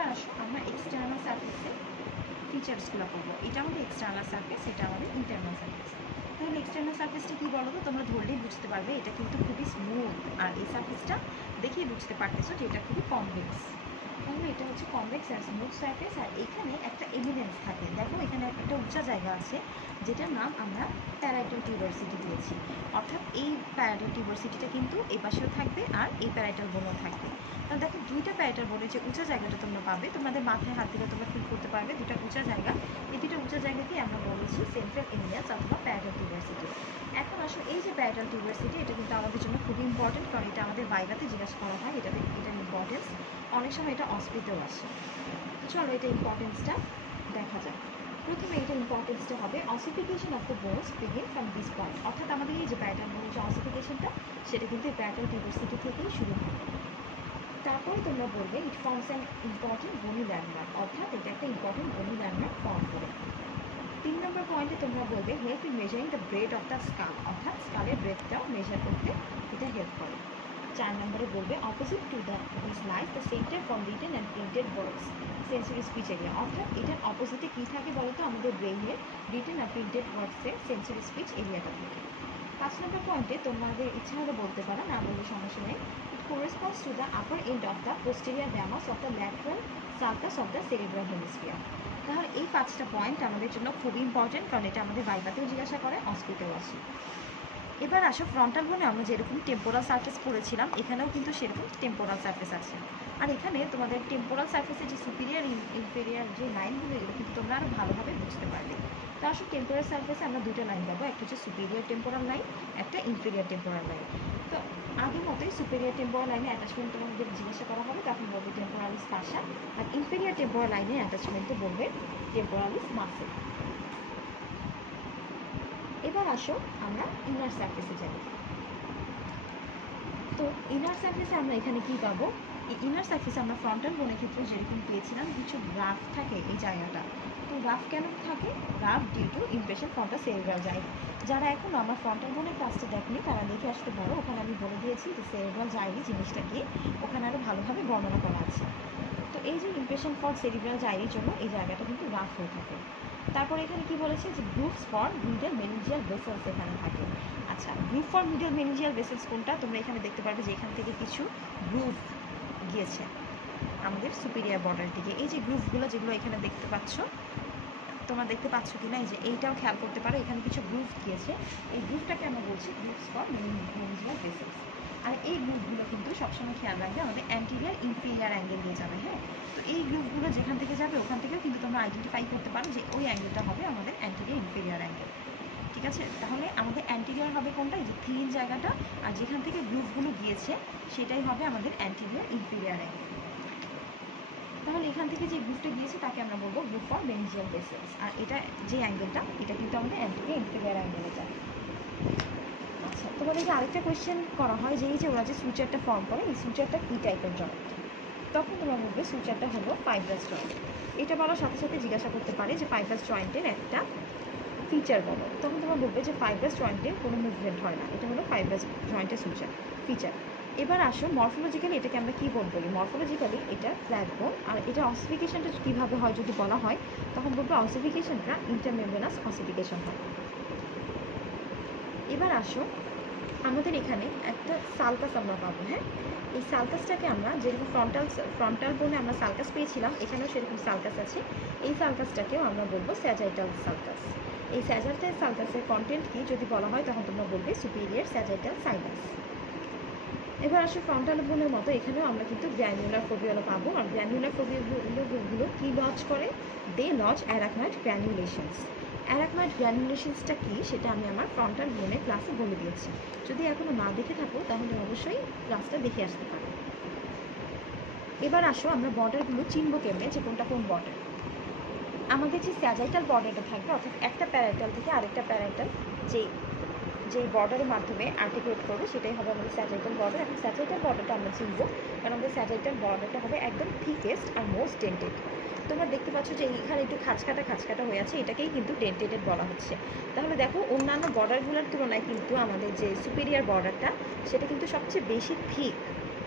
এবার আসো আমরা এক্সটার্নাল সারফেসে ফিচার্সগুলো করবো। এটা আমাদের এক্সটার্নাল সারফেস, এটা আমাদের ইন্টারনাল সারফেস। তাহলে এক্সটার্নাল সারফেসটা কী বলো তো, তোমরা ধরলেই বুঝতে পারবে এটা কিন্তু খুবই স্মুথ, আর এই সারফেসটা দেখেই বুঝতে পারতেছো যে এটা খুবই কনভেক্স। তাহলে এটা হচ্ছে কনভেক্স আর স্মুথ সারফেস। আর এখানে একটা এমিনেন্স থাকে, দেখো এখানে একটা উঁচা জায়গা আছে যেটার নাম আমরা প্যারাইটাল টিউবারসিটি দিয়েছি। অর্থাৎ এই প্যারাইটাল টিউবারসিটিটা কিন্তু এই পাশেও থাকবে আর এই প্যারাইটাল বোনও থাকবে। তাহলে দেখো দুইটা প্যারাইটাল বোনের যে উঁচা জায়গাটা তোমরা পাবে, তোমাদের মাথায় হাত দিলে তোমরা ফিল করতে পারবে দুটা উঁচা জায়গা। এই দুটো উঁচা জায়গাকে আমরা বলেছি সেন্ট্রাল এমিনাস অথবা প্যারাইটাল টিউবারসিটি। এখন আসো এই যে প্যারাইটাল টিউবারসিটি, এটা কিন্তু আমাদের জন্য খুবই ইম্পর্টেন্ট, কারণ এটা আমাদের ভাইভাতে জিজ্ঞাসা করা হয়, এটার ইম্পর্টেন্স অনেক সময় এটা অসপিতেও আসে। চলো এটা ইম্পর্টেন্সটা দেখা যায়। প্রথমে এটা ইম্পর্টেন্সটা হবে ossification of the bones begin from this point. অর্থাৎ আমাদের এই যে প্যারাইটাল বোনের যে অসিফিকেশনটা, সেটা কিন্তু এই প্যারাইটাল টিউবারসিটি থেকেই শুরু হয়। তারপরে তোমরা বলবে it forms an important bony landmark, অর্থাৎ এটা একটা ইম্পর্টেন্ট বোনি ল্যান্ডমার্ক ফর্ম করে। 3 নম্বর পয়েন্টে তোমরা বলবে help in measuring the bread of the skull, অর্থাৎ স্কালের ব্রেডটাও মেজার করতে এটা হেল্প করে। 4 নম্বরে বলবে opposite to the this lies the centre from written and printed words sensory speech area, অর্থাৎ এটার অপোজিটে কী থাকে বলো তো, আমাদের ব্রেইনের রিটেন আর প্রিন্টেড ওয়ার্ডসের সেন্সরি স্পিচ এরিয়াটা থাকে। 5 নম্বর পয়েন্টে তোমাদের ইচ্ছা হলে বলতে পারো, না বললে সমস্যা নেই। ইট corresponds to the upper end of the posterior ramus of the lateral sulcus of the cerebral hemisphere। তাহলে এই 5টা পয়েন্ট আমাদের জন্য খুবই ইম্পর্টেন্ট, কারণ এটা আমাদের ভাইভাতেও জিজ্ঞাসা করে, অস্পিতেও আসে। এবার আসো ফ্রন্টাল বোনে আমরা যেরকম টেম্পোরাল সারফেস পড়েছিলাম, এখানেও কিন্তু সেরকম টেম্পোরাল সারফেস আছে। আর এখানে তোমাদের টেম্পোরাল সারফেসের যে সুপিরিয়ার ইনফেরিয়ার যে লাইনগুলো, এগুলো কিন্তু তোমরা আরও ভালোভাবে বুঝতে পারবে। তো আসো টেম্পোরাল সারফেসে আমরা দুটো লাইন পাবো, একটা হচ্ছে সুপিরিয়ার টেম্পোরাল লাইন, একটা ইনফেরিয়ার টেম্পোরাল লাইন। তো আগের মতোই সুপিরিয়ার টেম্পোরাল লাইনে অ্যাটাচমেন্ট তোমাদের জিজ্ঞাসা করা হবে, তখন বলবে টেম্পোরালিস ফাসা, আর ইনফেরিয়ার টেম্পোরাল লাইনে অ্যাটাচমেন্টে বলবে টেম্পোরালিস মাসেল। এবার আসো আমরা ইনার সারফেসে যাই। তো ইনার সারফেসে আমরা এখানে কী পাবো, ইনার সারফেসে আমরা ফ্রন্টাল বোনের ক্ষেত্রে যেরকম পেয়েছিলাম কিছু রাফ থাকে এই জায়গাটা। তো রাফ কেন থাকে? Rough due to impression from the cerebral gyri. যারা এখন আমার ফ্রন্টাল বোনের ক্লাসটা দেখেনি তারা দেখে আসতে পারো, ওখানে আমি বলে দিয়েছি যে সেরিব্রাল জাইরি জিনিসটা কি, ওখানে আরও ভালোভাবে বর্ণনা করা আছে। তো এই যে ইমপ্রেশন ফর সেরিব্রাল জাইরির জন্য এই জায়গাটা কিন্তু রাফ হয়ে থাকে। তারপর এখানে কি বলেছে যে groups for middle meningeal vessels এখানে থাকে। আচ্ছা, group for middle meningeal vessels কোনটা? তোমরা এখানে দেখতে পারবে যে এখান থেকে কিছু গ্রুপ গিয়েছে আমাদের সুপিরিয়ার বর্ডার দিকে। এই যে গ্রুপগুলো যেগুলো এখানে দেখতে পাচ্ছ, তোমরা দেখতে পাচ্ছ কি না, এই যে এইটাও খেয়াল করতে পারো, এখানে কিছু গ্রুপ গিয়েছে। এই গ্রুপটাকে আমরা বলছি গ্রুপস ফর মেনিঞ্জিয়াল ভেসেলস। আর এই গ্রুপগুলো কিন্তু সবসময় খেয়াল রাখবে আমাদের অ্যান্টিরিয়ার ইনফেরিয়ার অ্যাঙ্গেল দিয়ে যাবে। হ্যাঁ, তো এই গ্রুপগুলো যেখান থেকে যাবে ওখান থেকেও কিন্তু তোমরা আইডেন্টিফাই করতে পারো যে ওই অ্যাঙ্গেলটা হবে আমাদের অ্যান্টিরিয়ার ইনফেরিয়ার অ্যাঙ্গেল। ঠিক আছে, তাহলে আমাদের অ্যান্টিরিয়ার হবে কোনটা? এই যে থিন জায়গাটা, আর যেখান থেকে গ্রুপগুলো গিয়েছে সেটাই হবে আমাদের অ্যান্টিরিয়ার ইনফেরিয়ার অ্যাঙ্গেল। তাহলে এখান থেকে যে গ্রুপটা গিয়েছে তাকে আমরা বলবো গ্রুপ ফর মেনিঞ্জিয়াল ভেসেলস, আর এটা যে অ্যাঙ্গেলটা এটা কিন্তু আমাদের অ্যান্টিরিয়ার ইনফেরিয়ার অ্যাঙ্গেলে যায়। আচ্ছা, তোমাদেরকে আরেকটা কোয়েশ্চেন করা হয় যে এই যে ওরা যে সুচারটা ফর্ম করে, এই সুচারটা কী টাইপের জয়েন্ট? তখন তোমরা বলবে সুচারটা হলো ফাইব্রাস জয়েন্ট। এটা বলার সাথে সাথে জিজ্ঞাসা করতে পারে যে ফাইব্রাস জয়েন্টের একটা ফিচার বলো, তখন তোমরা বলবে যে ফাইব্রাস জয়েন্টের কোনো মুভমেন্ট হয় না, এটা হলো ফাইব্রাস জয়েন্টের ফিচার। এবার আসো মরফোলজিক্যালি এটাকে আমরা কী বোন বলি? মরফোলজিক্যালি এটা ফ্ল্যাট বোন। আর এটা অসিফিকেশনটা কীভাবে হয় যদি বলা হয়, তখন বলবে অসিফিকেশনটা ইন্টারমেমব্রেনাস অসিফিকেশন হয়। এবার আসো আমাদের এখানে একটা সালকাস আমরা পাবো। হ্যাঁ, এই সালকাসটাকে আমরা যেরকম ফ্রন্টাল বোনে আমরা সালকাস পেয়েছিলাম, এখানেও সেরকম সালকাস আছে। এই সালকাসটাকেও আমরা বলবো স্যাজাইটাল সালকাস। এই স্যাজাইটাল সালকাসের কন্টেন্ট কি যদি বলা হয়, তখন তোমরা বলবে সুপিরিয়র স্যাজাইটাল সাইনাস। এবার আসো ফ্রন্টাল বোনের মতো এখানেও আমরা কিন্তু গ্র্যানুলার ফোবিউলা পাবো। আর গ্র্যানুলার ফোবিউলাগুলো কি লজ করে? দে লজ অ্যারাকনয়েড গ্র্যানুলেশনস। অ্যারাকনয়েড গ্র্যানুলেশনসটা কি সেটা আমি আমার ফ্রন্টাল বোনের ক্লাসে বলে দিয়েছি। যদি এখনও না দেখে থাকো তাহলে অবশ্যই ক্লাসটা দেখে আসতে পারো। এবার আসো আমরা বর্ডারগুলো চিনবো কেমনে যে কোনটা কোন বর্ডার। আমাদের যে স্যাজাইটাল বর্ডারটা থাকবে, অর্থাৎ একটা প্যারাইটাল থেকে আরেকটা প্যারাইটাল যেই বর্ডারের মাধ্যমে আর্টিকুলেট করবে সেটাই হবে আমাদের স্যাজাইটাল বর্ডার। এখন স্যাজাইটাল বর্ডারটা আমরা চিনবো, কারণ আমাদের স্যাজাইটাল বর্ডারটা হবে একদম থিকেস্ট আর মোস্ট ডেন্টেড। তোমরা দেখতে পাচ্ছ যে এইখানে একটু খাঁচকাটা হয়ে আছে, এটাকেই কিন্তু ডেন্টেটেড বলা হচ্ছে। তাহলে দেখো অন্যান্য বর্ডারগুলোর তুলনায় কিন্তু আমাদের যে সুপিরিয়ার বর্ডারটা সেটা কিন্তু সবচেয়ে বেশি থিক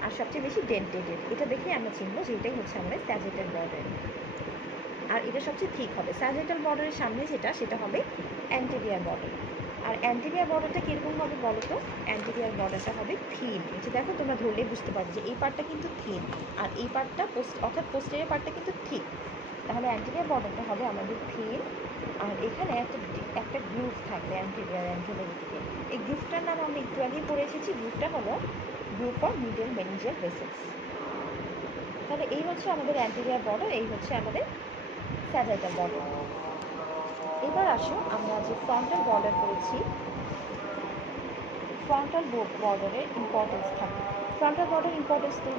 আর সবচেয়ে বেশি ডেন্টেডেড। এটা দেখেই আমরা চিনবো যে এটাই হচ্ছে আমাদের স্যাজিটাল বর্ডার। আর এটা সবচেয়ে থিক হবে। স্যাজিটাল বর্ডারের সামনে সেটা হবে অ্যান্টেরিয়র বর্ডার। আর অ্যান্টেরিয়র বর্ডারটা কীরকম হবে বলো তো? অ্যান্টেরিয়র বর্ডারটা হবে থিন। এটা দেখো তোমরা ধরলেই বুঝতে পারবে যে এই পার্টটা কিন্তু থিন আর এই পার্টটা অর্থাৎ পোস্টেরিয়র পার্টটা কিন্তু থিক। তাহলে অ্যান্টেরিয়র বর্ডারটা হবে আমাদের থিন। আর এখানে একটা গ্রুভ থাকবে অ্যান্টেরিয়র অ্যাঙ্গুলার দিকে। এই গ্রুভটার নাম আমরা একটু আগেই পড়ে এসেছি। গ্রুভটা হলো গ্রুভ ফর মিডল মেনিঞ্জিয়াল ভেসেলস। তাহলে এই হচ্ছে আমাদের অ্যান্টেরিয়র বর্ডার, এই হচ্ছে আমাদের স্যাজিটাল বর্ডার। এবার আসো আমরা যে ফ্রন্টাল বর্ডার করেছি, ফ্রন্টাল বর্ডারের ইম্পর্টেন্স থাকে। ফ্রন্টাল বর্ডার ইম্পর্টেন্স তো